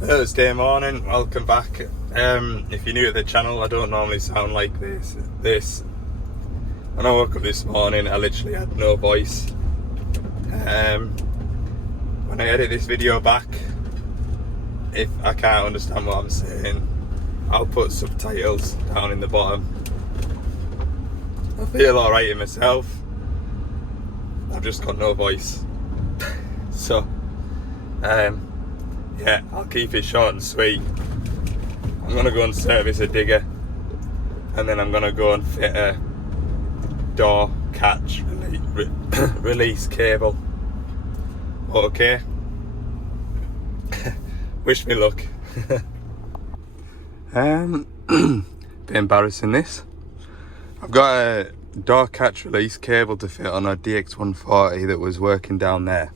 Thursday morning, welcome back. If you're new to the channel, I don't normally sound like this. When I woke up this morning, I literally had no voice. When I edit this video back, if I can't understand what I'm saying, I'll put subtitles down in the bottom. I feel alright in myself. I've just got no voice. So, yeah, I'll keep it short and sweet. I'm gonna go and service a digger, and then I'm gonna go and fit a door catch release cable. Okay. Wish me luck. Bit embarrassing this. I've got a door catch release cable to fit on a DX140 that was working down there.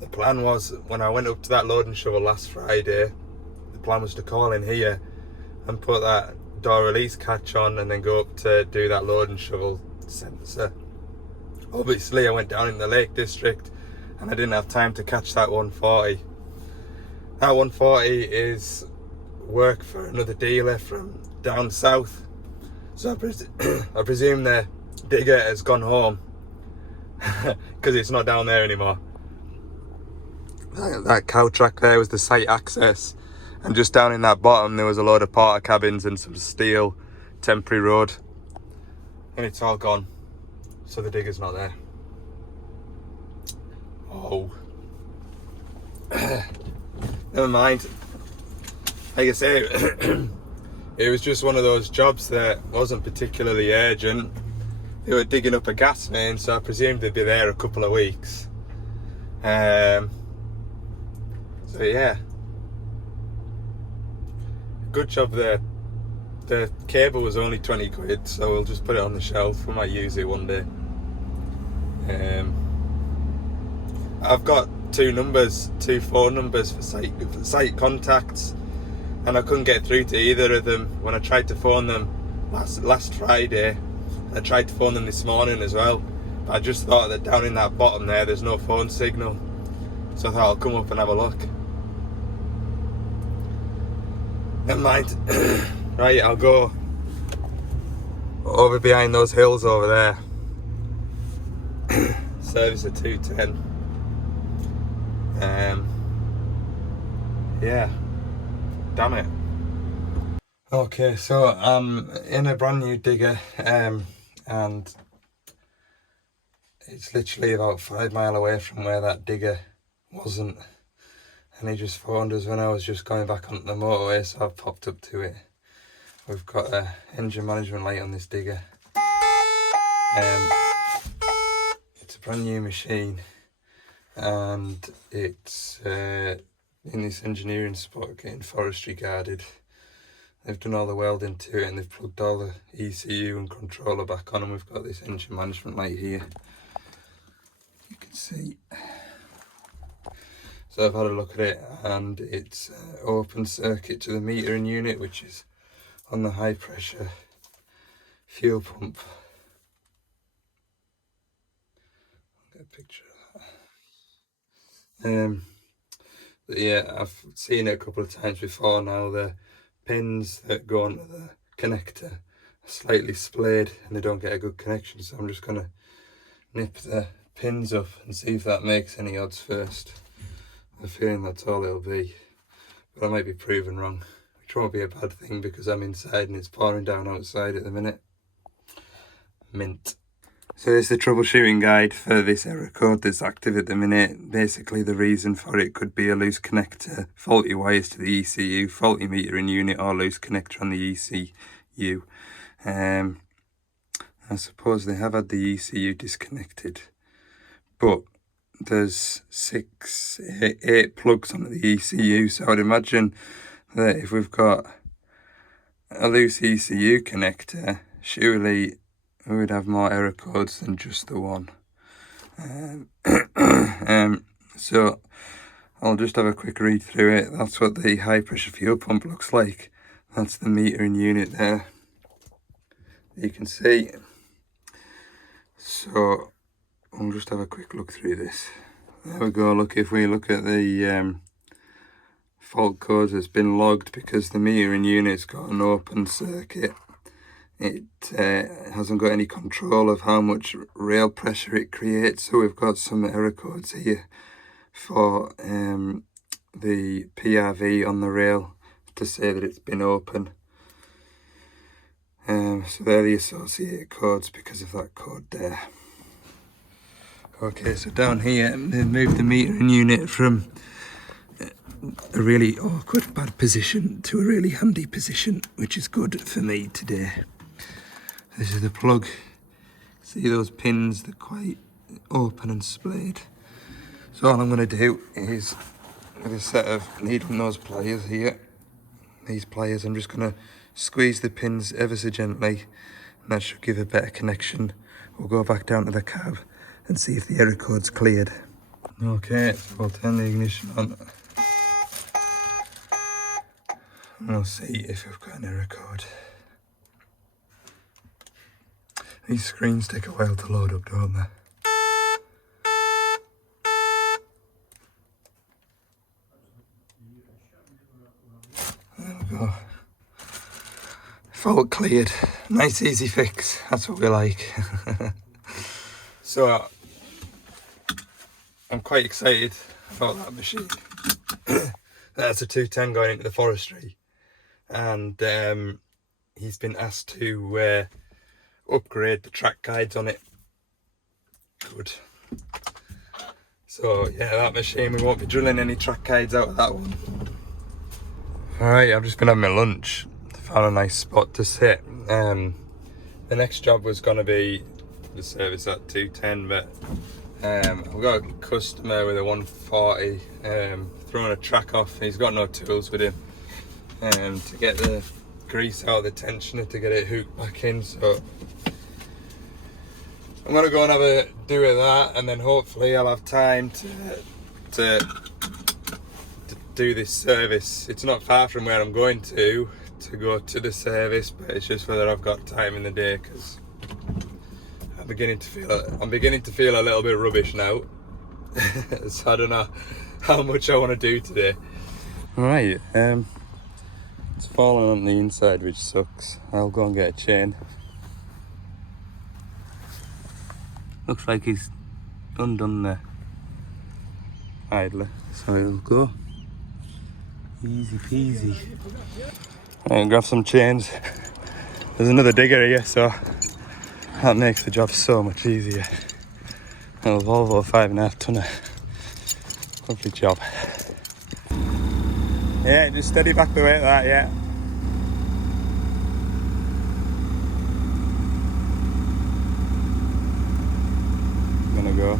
The plan was, when I went up to that loading shovel last Friday, the plan was to call in here and put that door release catch on and then go up to do that loading shovel sensor. Obviously I went down in the Lake District and I didn't have time to catch that 140. That 140 is work for another dealer from down south, so I presume the digger has gone home because it's not down there anymore. That cow track there was the site access, and just down in that bottom there was a load of porter cabins and some steel temporary road, and it's all gone, so the digger's not there. Oh. Never mind. Like I say, it was just one of those jobs that wasn't particularly urgent. They were digging up a gas main, so I presumed they'd be there a couple of weeks. So yeah, good job there. The cable was only 20 quid, so we'll just put it on the shelf. We might use it one day. I've got two phone numbers for site contacts, and I couldn't get through to either of them when I tried to phone them last Friday. I tried to phone them this morning as well, but I just thought that down in that bottom there's no phone signal, so I thought I'll come up and have a look. Never mind. Right, I'll go over behind those hills over there. Service a 210. Yeah, damn it. Okay, so I'm in a brand new digger, and it's literally about 5 miles away from where that digger wasn't. And he just phoned us when I was just going back onto the motorway, so I've popped up to it. We've got a engine management light on this digger. It's a brand new machine, and it's in this engineering spot getting forestry guarded. They've done all the welding to it and they've plugged all the ECU and controller back on, and we've got this engine management light here. You can see. So I've had a look at it, and it's open circuit to the metering unit, which is on the high pressure fuel pump. I'll get a picture of that. But yeah, I've seen it a couple of times before now. The pins that go onto the connector are slightly splayed and they don't get a good connection, so I'm just going to nip the pins up and see if that makes any odds first. I have a feeling that's all it'll be, but I might be proven wrong, which won't be a bad thing because I'm inside and it's pouring down outside at the minute. Mint. So here's the troubleshooting guide for this error code that's active at the minute. Basically the reason for it could be a loose connector, faulty wires to the ECU, faulty metering unit, or loose connector on the ECU. I suppose they have had the ECU disconnected, but there's 8 plugs on the ECU, so I'd imagine that if we've got a loose ECU connector, surely we would have more error codes than just the one. So I'll just have a quick read through it. That's what the high pressure fuel pump looks like. That's the metering unit there, you can see. So I'll just have a quick look through this. There we go. Look, if we look at the fault code has been logged because the metering unit's got an open circuit. It hasn't got any control of how much rail pressure it creates, so we've got some error codes here for the PRV on the rail to say that it's been open. So they're the associated codes because of that code there. Okay, so down here they've moved the metering unit from a really awkward bad position to a really handy position, which is good for me today. This is the plug. See those pins, they're quite open and splayed. So all I'm going to do is, with a set of needle nose pliers here, these pliers, I'm just going to squeeze the pins ever so gently, and that should give a better connection. We'll go back down to the cab and see if the error code's cleared. Okay, so we'll turn the ignition on. And we'll see if we've got an error code. These screens take a while to load up, don't they? There we go. Fault cleared. Nice easy fix. That's what we like. So I'm quite excited about that machine. That's a 210 going into the forestry, and he's been asked to upgrade the track guides on it. Good. So yeah, that machine, we won't be drilling any track guides out of that one. Alright, I've just been having my lunch. Found a nice spot to sit. The next job was going to be the service at 210, but I've got a customer with a 140 throwing a track off. He's got no tools with him to get the grease out of the tensioner to get it hooked back in, so I'm going to go and have a do of that, and then hopefully I'll have time to do this service. It's not far from where I'm going to go to the service, but it's just whether I've got time in the day, because I'm beginning to feel a little bit rubbish now. So I don't know how much I want to do today. Right, it's fallen on the inside, which sucks. I'll go and get a chain. Looks like he's undone the idler, so it'll go. Easy peasy. Right, grab some chains. There's another digger here, so that makes the job so much easier. A Volvo 5.5 tonner. Lovely job. Yeah, just steady back the way at that, yeah. I'm gonna go.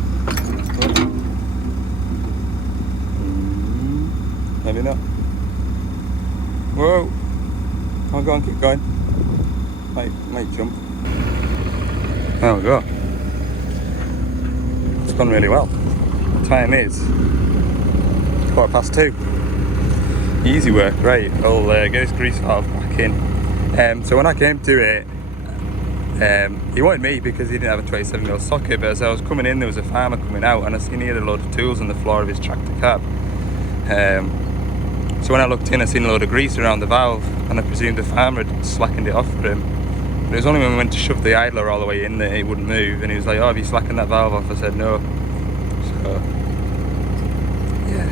Maybe not. Whoa! I'll go and keep going. Might jump. There we go. It's gone really well. The time is 2:15. Easy work, right? I'll get this grease valve back in. So when I came to it, he wanted me because he didn't have a 27mm socket, but as I was coming in, there was a farmer coming out, and I seen he had a load of tools on the floor of his tractor cab. So when I looked in, I seen a load of grease around the valve, and I presumed the farmer had slackened it off for him. But it was only when we went to shove the idler all the way in that it wouldn't move, and he was like, "Oh, have you slackened that valve off?" I said, "No." So, yeah.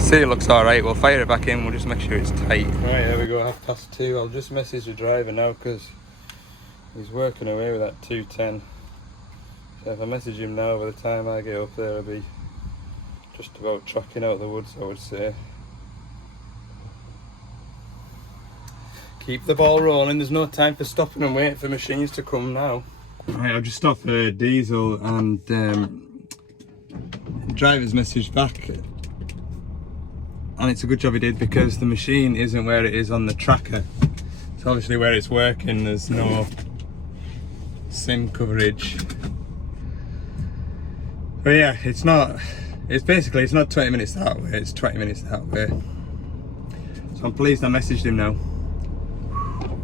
See, it looks alright. We'll fire it back in, we'll just make sure it's tight. Right, there we go, 2:30. I'll just message the driver now, because he's working away with that 210. So if I message him now, by the time I get up there, I'll be just about tracking out the woods, I would say. Keep the ball rolling, there's no time for stopping and waiting for machines to come now. Right, I've just stopped for diesel, and driver's message back, and it's a good job he did, because the machine isn't where it is on the tracker. It's obviously where it's working, there's no SIM coverage. But yeah, it's not 20 minutes that way, it's 20 minutes that way. So I'm pleased I messaged him now.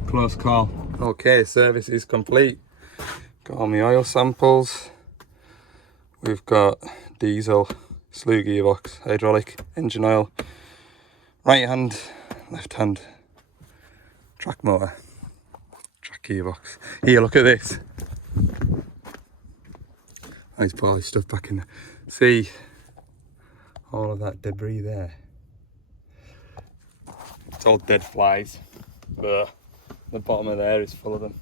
Close call. Okay, service is complete. Got all my oil samples. We've got diesel slew gearbox, hydraulic, engine oil, right hand, left hand, track motor, track gearbox. Here, look at this. Nice put all this stuff back in there. See all of that debris there? It's all dead flies, but the bottom of there is full of them.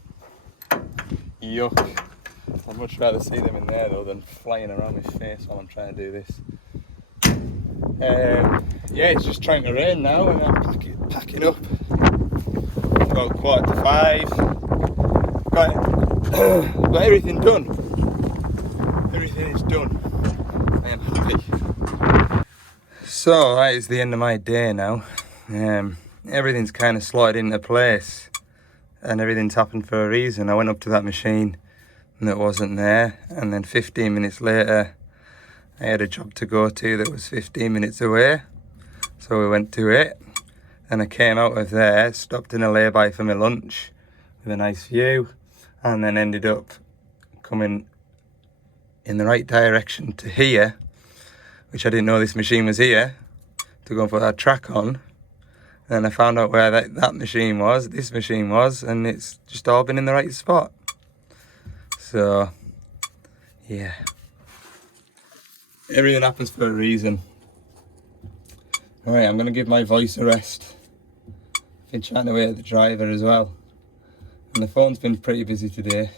Yuck. I'd much rather see them in there though than flying around my face while I'm trying to do this. Yeah, it's just trying to rain now and I'm packing up. About 4:45. Got everything done. Everything is done. I am happy. So that is the end of my day now. Everything's kind of slotted into place and everything's happened for a reason. I went up to that machine and it wasn't there, and then 15 minutes later I had a job to go to that was 15 minutes away, so we went to it, and I came out of there, stopped in a lay-by for my lunch with a nice view, and then ended up coming in the right direction to here, which I didn't know this machine was here, to go and put that track on. And I found out where that machine was, this machine was, and it's just all been in the right spot. So, yeah. Everything happens for a reason. Alright, I'm going to give my voice a rest. Been chatting away at the driver as well. And the phone's been pretty busy today.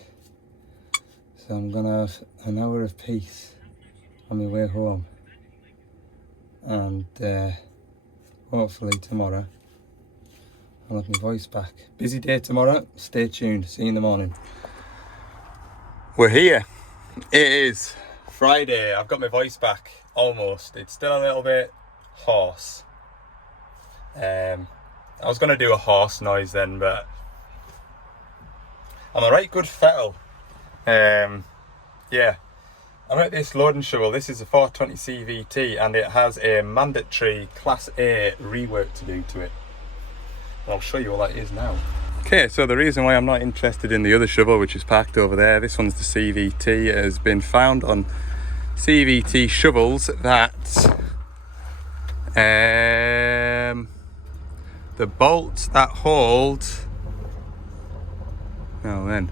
So I'm going to have an hour of peace on my way home. And hopefully tomorrow I'll have my voice back. Busy day tomorrow. Stay tuned. See you in the morning. We're here. It is Friday. I've got my voice back. Almost. It's still a little bit hoarse. I was going to do a horse noise then, but I'm a right good fettle. Yeah. I'm at this loading shovel. This is a 420 CVT and it has a mandatory Class A rework to do to it. And I'll show you what that is now. Okay, so the reason why I'm not interested in the other shovel, which is parked over there, this one's the CVT. It has been found on CVT shovels that the bolts that hold... Oh, then.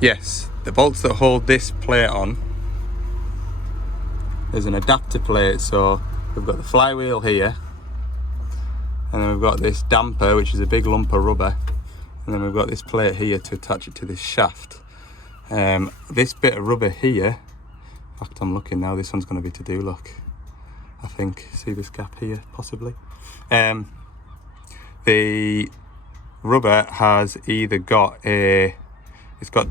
Yes, the bolts that hold this plate on, there's an adapter plate, so we've got the flywheel here, and then we've got this damper, which is a big lump of rubber, and then we've got this plate here to attach it to this shaft. This bit of rubber here, in fact I'm looking now, this one's going to be to do, look, I think, see this gap here, possibly. The rubber has either got it's got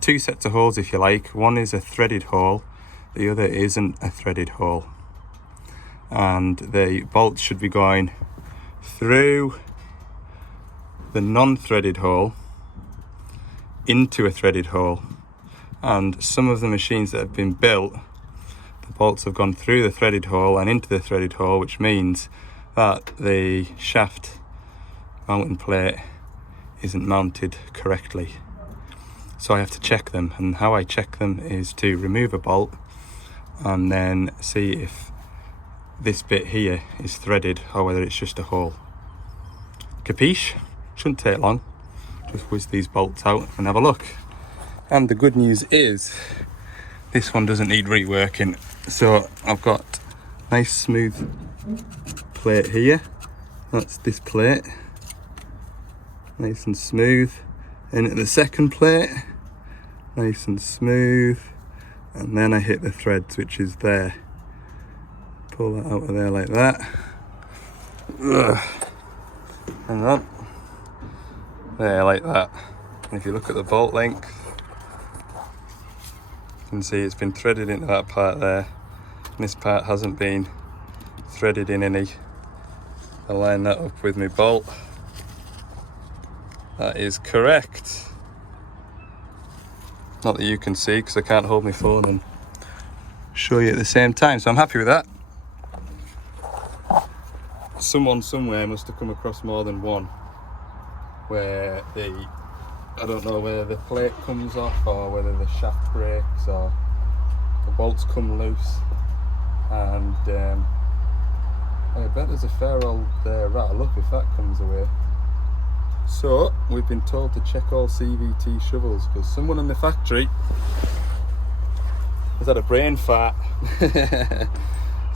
two sets of holes if you like. One is a threaded hole, the other isn't a threaded hole. And the bolts should be going through the non-threaded hole into a threaded hole. And some of the machines that have been built, the bolts have gone through the threaded hole and into the threaded hole, which means that the shaft mounting plate isn't mounted correctly. So I have to check them, and how I check them is to remove a bolt and then see if this bit here is threaded or whether it's just a hole. Capiche? Shouldn't take long. Just whiz these bolts out and have a look. And the good news is this one doesn't need reworking. So I've got nice smooth plate here. That's this plate. Nice and smooth. In at the second plate, nice and smooth, and then I hit the threads, which is there. Pull that out of there like that. Ugh. Hang on. There, like that. And if you look at the bolt length, you can see it's been threaded into that part there. And this part hasn't been threaded in any. I'll line that up with my bolt. That is correct. Not that you can see because I can't hold my phone and show you at the same time, so I'm happy with that. Someone somewhere must have come across more than one where I don't know whether the plate comes off or whether the shaft breaks or the bolts come loose, and I bet there's a fair old rattle up if that comes away. So we've been told to check all CVT shovels because someone in the factory has had a brain fart.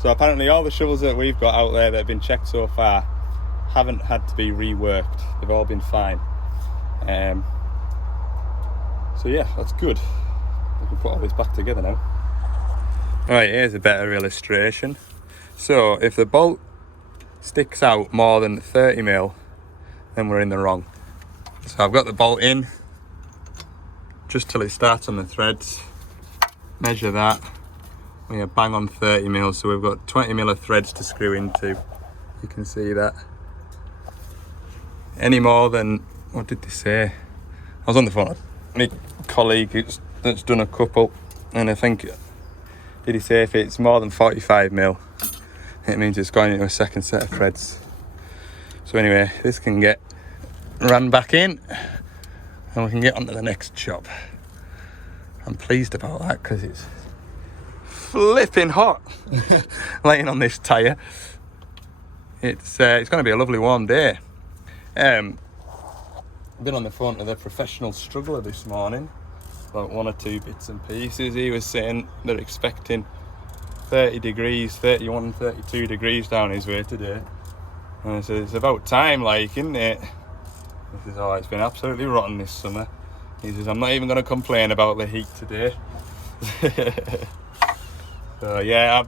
So apparently all the shovels that we've got out there that have been checked so far haven't had to be reworked. They've all been fine. So yeah, that's good. We can put all this back together now. Alright, here's a better illustration. So if the bolt sticks out more than 30mm, then we're in the wrong. So I've got the bolt in just till it starts on the threads. Measure that. We are bang on 30mm, so we've got 20mm of threads to screw into. You can see that. Any more than, what did they say? I was on the phone with my colleague that's done a couple, and I think, did he say if it's more than 45mm, it means it's going into a second set of threads. So anyway, this can get ran back in, and we can get on to the next job. I'm pleased about that because it's flipping hot laying on this tyre. It's going to be a lovely warm day. I've been on the phone to the professional struggler this morning, about 1 or 2 bits and pieces. He was saying they're expecting 30 degrees, 31, 32 degrees down his way today. And I said, it's about time, like, isn't it? He says, oh, it's been absolutely rotten this summer. He says, I'm not even going to complain about the heat today. So yeah,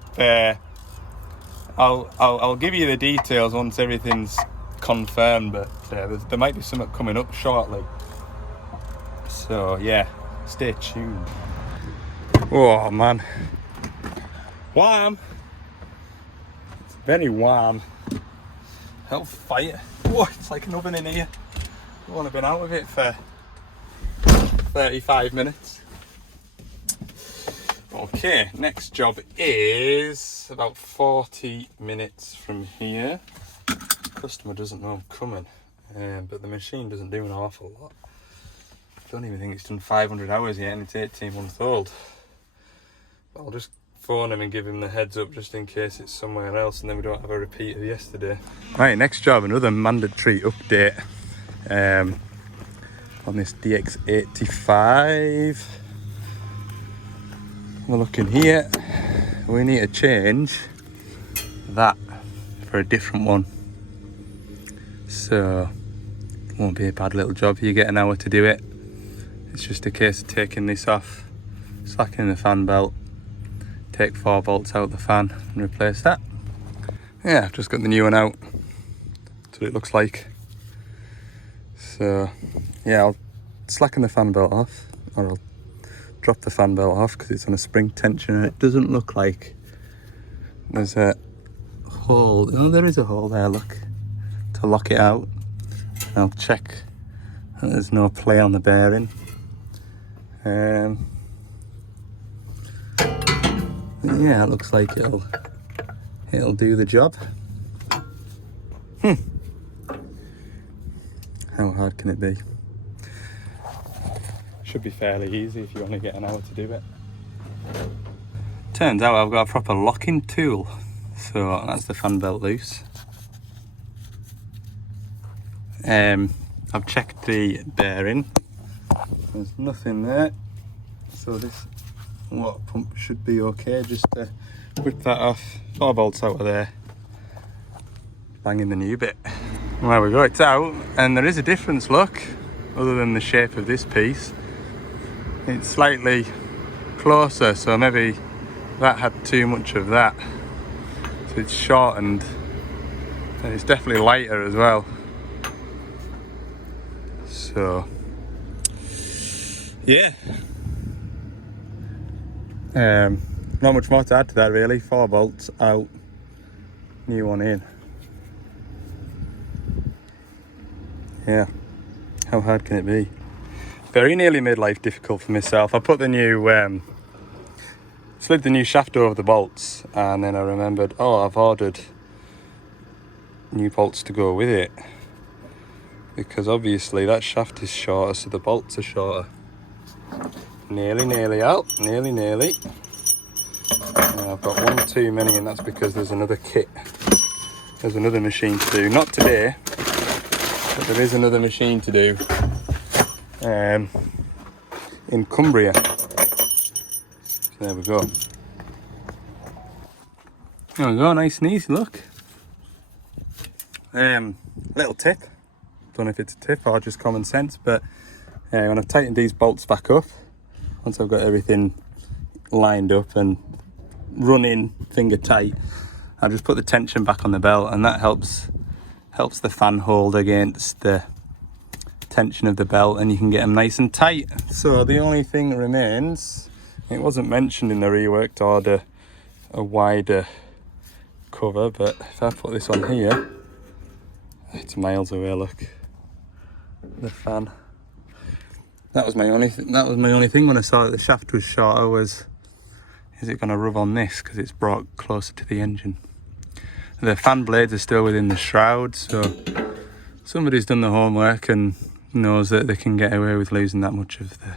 I'll give you the details once everything's confirmed, but there might be something coming up shortly. So yeah, stay tuned. Oh man, warm. It's very warm. Hellfire. Oh, it's like an oven in here. I've only been out of it for 35 minutes. Okay, next job is about 40 minutes from here. Customer doesn't know I'm coming, but the machine doesn't do an awful lot. Don't even think it's done 500 hours yet, and it's 18 months old. I'll just phone him and give him the heads up just in case it's somewhere else, and then we don't have a repeat of yesterday. Right, next job, another mandatory update on this DX85. We're looking here, we need to change that for a different one. So, it won't be a bad little job. You get an hour to do it. It's just a case of taking this off, slacking the fan belt, take 4 bolts out the fan and replace that. Yeah, I've just got the new one out. That's what it looks like. So, yeah, I'll slacken the fan belt off, or I'll drop the fan belt off because it's on a spring tension and it doesn't look like there's a hole. Oh, there is a hole there, look, to lock it out. I'll check that there's no play on the bearing. Yeah, it looks like it'll do the job. How hard can it be? Should be fairly easy if you only get an hour to do it. Turns out I've got a proper locking tool. So that's the fan belt loose. I've checked the bearing. There's nothing there. So this water pump should be okay. Just whip that off, 4 bolts out of there. Bang in the new bit. There we go, it's out. And there is a difference, look, other than the shape of this piece. It's slightly closer, so maybe that had too much of that. So it's shortened, and it's definitely lighter as well. So, yeah. Not much more to add to that really. 4 bolts out, new one in. Yeah, how hard can it be? Very nearly made life difficult for myself. I put the new, slid the new shaft over the bolts, and then I remembered, oh, I've ordered new bolts to go with it. Because obviously that shaft is shorter, so the bolts are shorter. Nearly out, nearly. I've got one too many, and that's because there's another kit. There's another machine to do. Not today, but there is another machine to do in Cumbria. So there we go. There we go, nice and easy, look. Little tip. Don't know if it's a tip or just common sense, but when I've tightened these bolts back up, once I've got everything lined up and running finger tight, I just put the tension back on the belt, and that helps the fan hold against the tension of the belt, and you can get them nice and tight. So the only thing that remains, it wasn't mentioned in the reworked order, a wider cover, but if I put this on here, it's miles away. Look, the fan. That was my only thing when I saw that the shaft was shorter, was is it going to rub on this because it's brought closer to the engine. The fan blades are still within the shroud, so somebody's done the homework and knows that they can get away with losing that much of the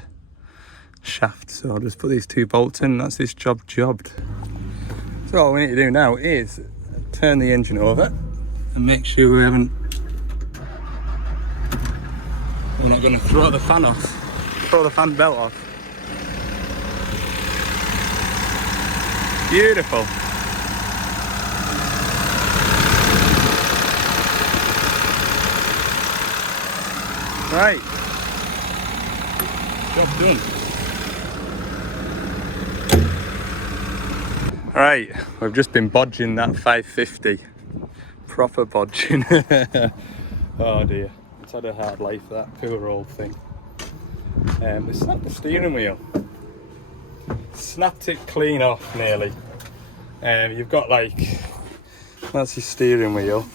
shaft. So I'll just put these two bolts in, that's this job jobbed. So all we need to do now is turn the engine over and make sure we're not going to throw the fan fan belt off. Beautiful. Right, job done. Right, we've just been bodging that 550. Proper bodging. Oh dear, it's had a hard life, that poor old thing. We snapped the steering wheel. Snapped it clean off nearly. You've got like, that's your steering wheel.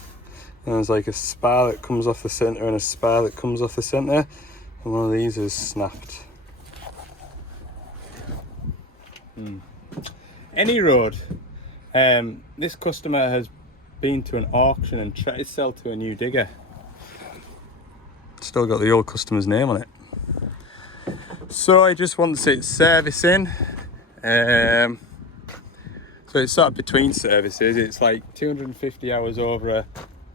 And there's like a spar that comes off the centre and a spar that comes off the centre, and one of these is snapped. Any road. This customer has been to an auction and tried to sell to a new digger. Still got the old customer's name on it. So he just wants it servicing. So it's sort of between services. It's like 250 hours over a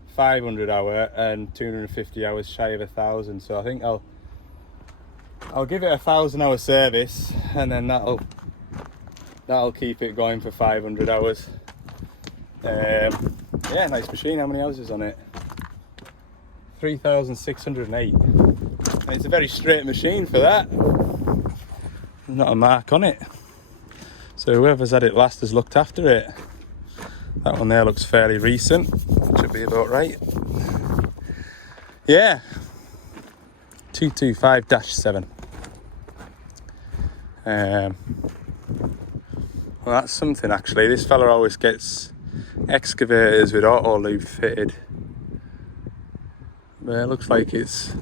500 hour and 250 hours shy of 1,000. So I think I'll give it a 1,000 hour service, and then that'll keep it going for 500 hours. Yeah, nice machine. How many hours is on it? 3,608. It's a very straight machine for that. There's not a mark on it. So whoever's had it last has looked after it. That one there looks fairly recent. Should be about right. Yeah. 225-7. Well, that's something actually. This fella always gets excavators with auto lube fitted. But it looks like it's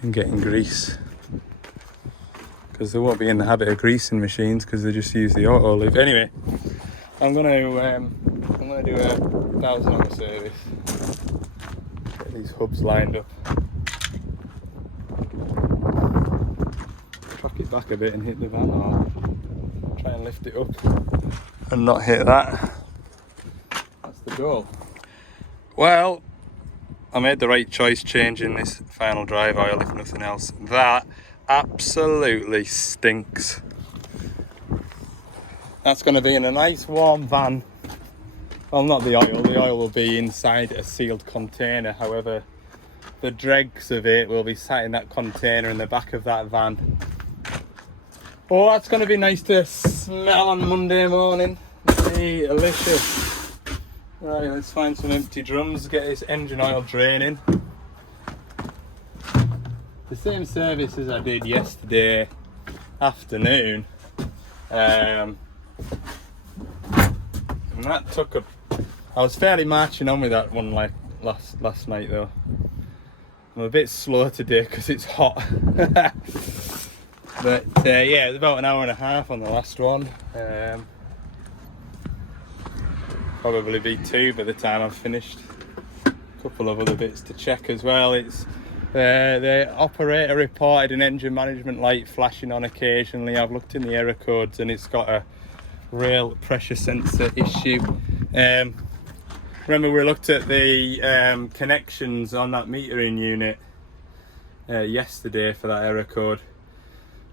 been getting grease, because they won't be in the habit of greasing machines because they just use the auto lube. Anyway, I'm gonna do a 1,000 hour service. Get these hubs lined up. Truck it back a bit and hit the van, or try and lift it up and not hit that. That's the goal. Well, I made the right choice changing this final drive oil, if nothing else. That absolutely stinks. That's going to be in a nice warm van. Well, not the oil will be inside a sealed container. However, the dregs of it will be sat in that container in the back of that van. Oh, that's going to be nice to smell on Monday morning. Delicious. Right, let's find some empty drums, get this engine oil draining. The same service as I did yesterday afternoon. And that took I was fairly marching on with that one like last night though. I'm a bit slow today because it's hot. But yeah, it was about an hour and a half on the last one. Probably be 2 by the time I've finished. A couple of other bits to check as well. It's the operator reported an engine management light flashing on occasionally. I've looked in the error codes and it's got a rail pressure sensor issue. Remember we looked at the connections on that metering unit yesterday for that error code.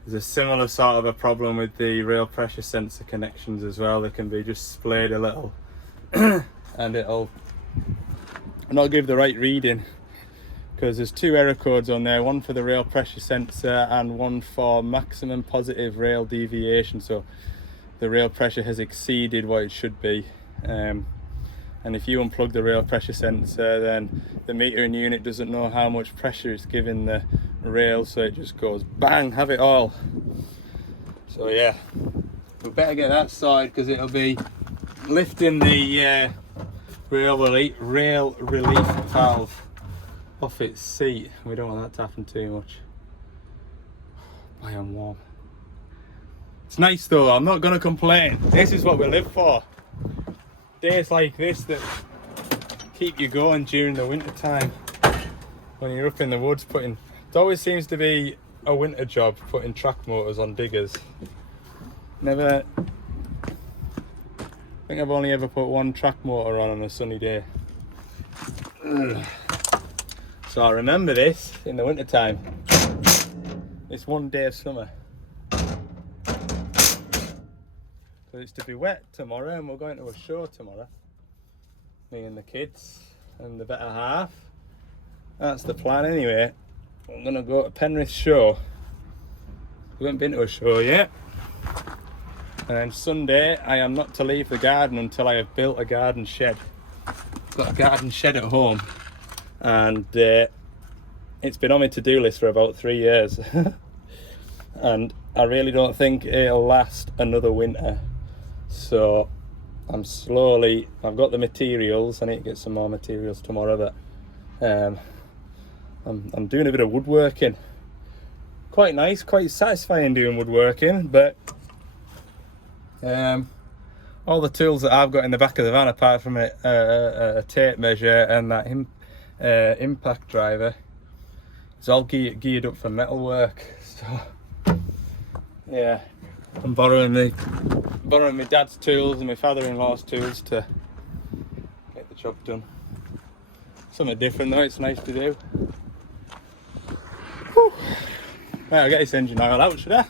There's a similar sort of a problem with the rail pressure sensor connections as well. They can be just splayed a little and it'll not give the right reading, because there's two error codes on there, one for the rail pressure sensor and one for maximum positive rail deviation. So the rail pressure has exceeded what it should be. And if you unplug the rail pressure sensor, then the metering unit doesn't know how much pressure it's giving the rail, so it just goes bang, have it all. So yeah, we better get that sorted, because it'll be lifting the rail relief valve off its seat. We don't want that to happen too much. Boy, I'm warm. It's nice though, I'm not gonna complain. This is what we live for. Days like this that keep you going during the winter time, when you're up in the woods putting, it always seems to be a winter job putting track motors on diggers. I think I've only ever put one track motor on a sunny day. Ugh. So I remember this in the winter time, this one day of summer. So it's to be wet tomorrow, and we're going to a show tomorrow. Me and the kids and the better half. That's the plan anyway. I'm gonna go to Penrith show. We haven't been to a show yet. And then Sunday, I am not to leave the garden until I have built a garden shed. I've got a garden shed at home, and it's been on my to-do list for about 3 years. And I really don't think it'll last another winter. So I've got the materials. I need to get some more materials tomorrow, but I'm doing a bit of woodworking. Quite nice, quite satisfying doing woodworking, but all the tools that I've got in the back of the van, apart from a tape measure and that impact driver, it's all geared up for metalwork. So yeah, I'm borrowing my dad's tools and my father-in-law's tools to get the job done. Something different though, it's nice to do. Whew. Right, I'll get this engine oil out, should I?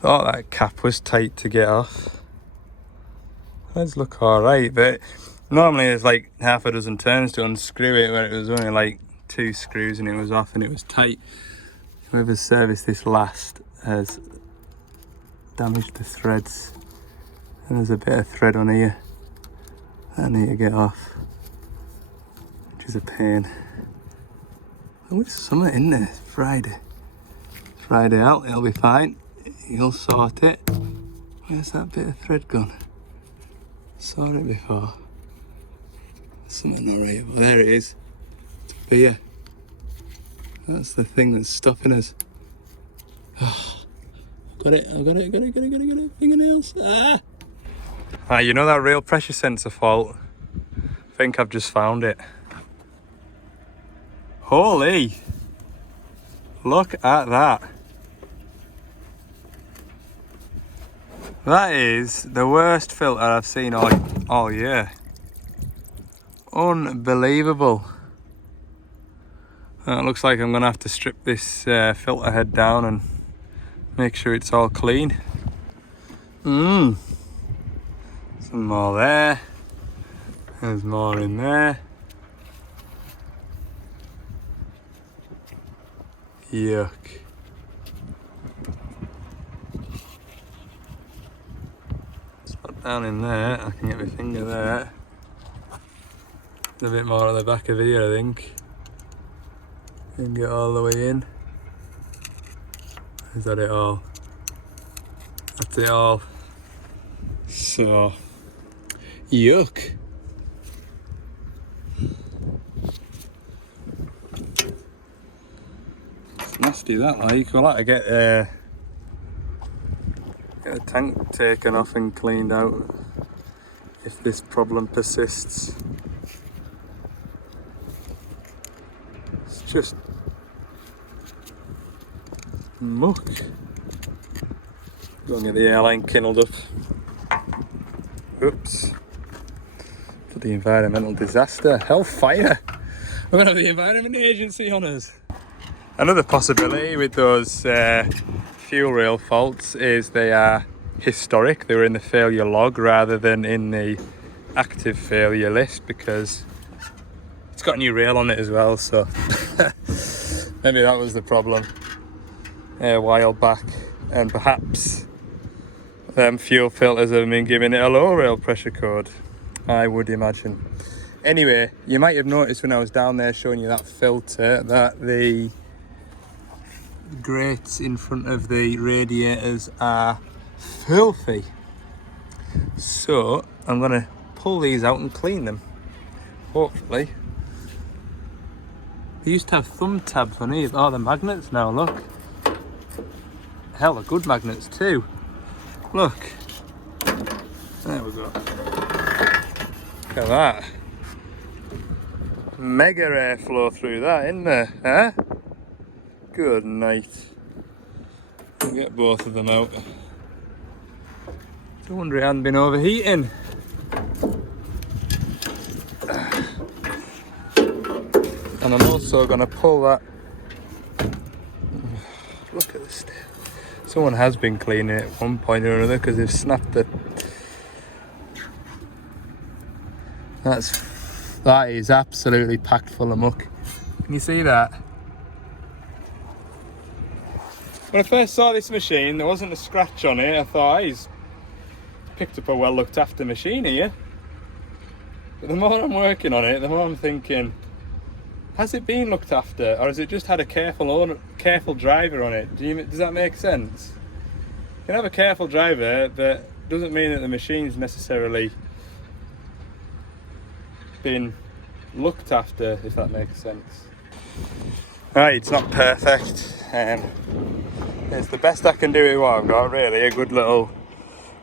Thought that cap was tight to get off. Does look alright, but normally there's like half a dozen turns to unscrew it, where it was only like 2 screws and it was off and it was tight. Whoever's serviced this last has damaged the threads, and there's a bit of thread on here that I need to get off, which is a pain. Oh, there's something in there. It's Friday out, it'll be fine. You'll sort it. Where's that bit of thread gone? Saw it before. There's something not right. Well, there it is. But yeah, that's the thing that's stopping us. Oh, got it. Fingernails. You know that rail pressure sensor fault? I think I've just found it. Holy! Look at that. That is the worst filter I've seen all year. Unbelievable. It looks like I'm going to have to strip this filter head down and make sure it's all clean. Some more there. There's more in there. Yuck. Spot down in there, I can get my finger there. There's a bit more at the back of here, I think. And get all the way in. Is that it all? That's it all. So, yuck. It's nasty that, like. We'll have to get the tank taken off and cleaned out if this problem persists. It's just muck. Go and get the airline kindled up. Oops. For the environmental disaster. Hellfire! We're going to have the Environment Agency on us. Another possibility with those fuel rail faults is they are historic. They were in the failure log rather than in the active failure list because it's got a new rail on it as well, so maybe that was the problem a while back, and perhaps them fuel filters have been giving it a low rail pressure code, I would imagine. Anyway, you might have noticed when I was down there showing you that filter that the grates in front of the radiators are filthy. So I'm going to pull these out and clean them, hopefully. They used to have thumb tabs on these. Oh, the magnets now, look. Hell, they're good magnets too. Look. There we go. Look at that. Mega airflow through that, isn't there? Huh? Good night. We'll get both of them out. No wonder it hadn't been overheating. And I'm also going to pull that. Look at this. Someone has been cleaning it at one point or another because they've snapped it. That is absolutely packed full of muck. Can you see that? When I first saw this machine, there wasn't a scratch on it. I thought, he's picked up a well looked after machine here. But the more I'm working on it, the more I'm thinking, has it been looked after, or has it just had a careful driver on it? Does that make sense? You can have a careful driver, that doesn't mean that the machine's necessarily been looked after, if that makes sense. Right, it's not perfect. It's the best I can do with what I've got, really. A good little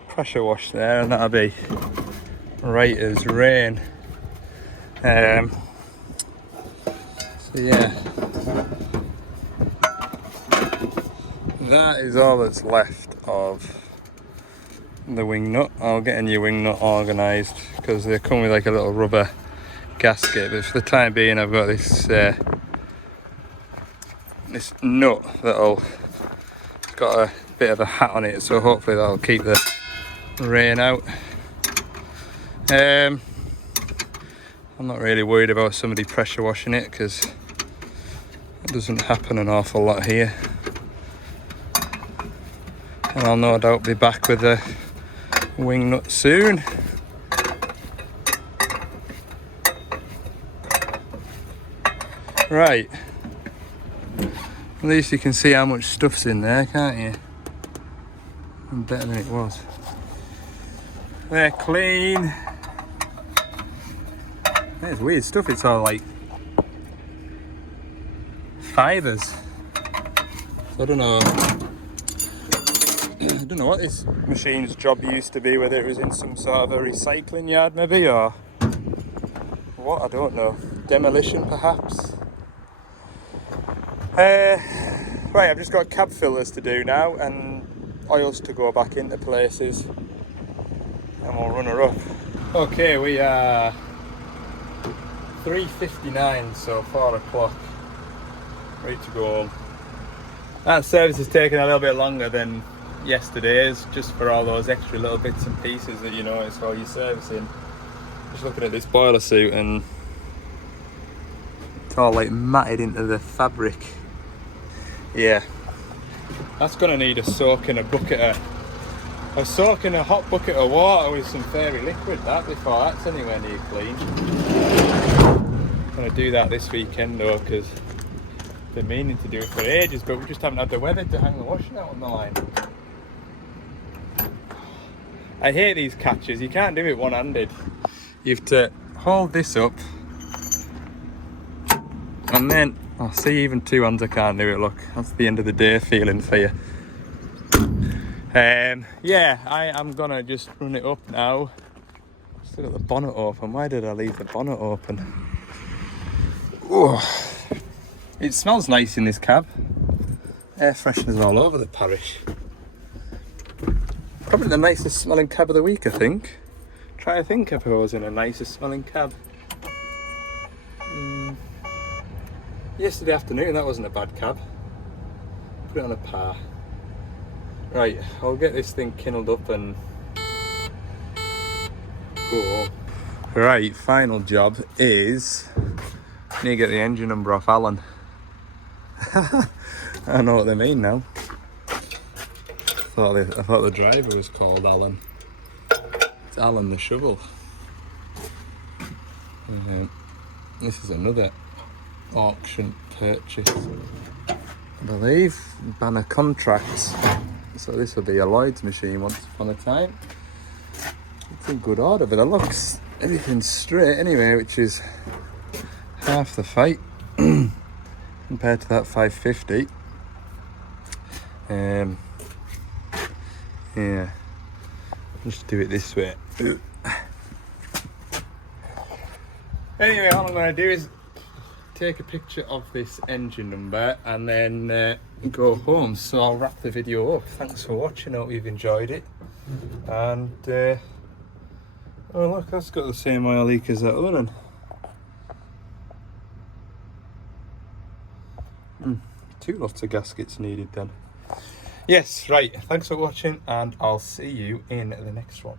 pressure wash there, and that'll be right as rain. So yeah, that is all that's left of the wing nut. I'll get a new wing nut organised because they come with like a little rubber gasket, but for the time being I've got this this nut that'll, it's got a bit of a hat on it, so hopefully that'll keep the rain out. I'm not really worried about somebody pressure washing it because it doesn't happen an awful lot here, and I'll no doubt be back with the wing nut soon. Right, at least you can see how much stuff's in there, can't you? And better than it was. They're clean. It's weird stuff, it's all like fibres. So I don't know what this machine's job used to be, whether it was in some sort of a recycling yard maybe, or what, I don't know. Demolition perhaps. Right, I've just got cab filters to do now and oils to go back into places, and we'll run her up. Okay, we are 3:59, so 4 o'clock, ready to go home. That service has taken a little bit longer than yesterday's, just for all those extra little bits and pieces that you notice while you're servicing. Just looking at this boiler suit and it's all like matted into the fabric. Yeah, that's going to need a soak in a bucket of, I was soaking a hot bucket of water with some fairy liquid that before that's anywhere near clean. I'm going to do that this weekend though, because I've been meaning to do it for ages, but we just haven't had the weather to hang the washing out on the line. I hate these catches, you can't do it one-handed. You have to hold this up and then, oh, see, even two hands I can't do it, look, that's the end of the day feeling for you. Yeah, I am gonna just run it up now. Still got the bonnet open. Why did I leave the bonnet open? Oh, it smells nice in this cab. Air fresheners all over the parish. Probably the nicest smelling cab of the week, I think. trying to think if I was in a nicer smelling cab. Yesterday afternoon, that wasn't a bad cab. Put it on a par. Right, I'll get this thing kindled up and go home. Right, final job is I need to get the engine number off Alan. I know what they mean now. I thought the driver was called Alan. It's Alan the shovel. This is another auction purchase, I believe. Banner contracts. So this will be a Lloyd's machine once upon a time. It's in good order, but it looks everything's straight anyway, which is half the fight compared to that 550. Yeah, just do it this way. Anyway, all I'm going to do is take a picture of this engine number and then go home. So I'll wrap the video up. Thanks for watching. I hope you've enjoyed it. And oh look, that's got the same oil leak as that other one. Two lots of gaskets needed then. Yes, right. Thanks for watching, and I'll see you in the next one.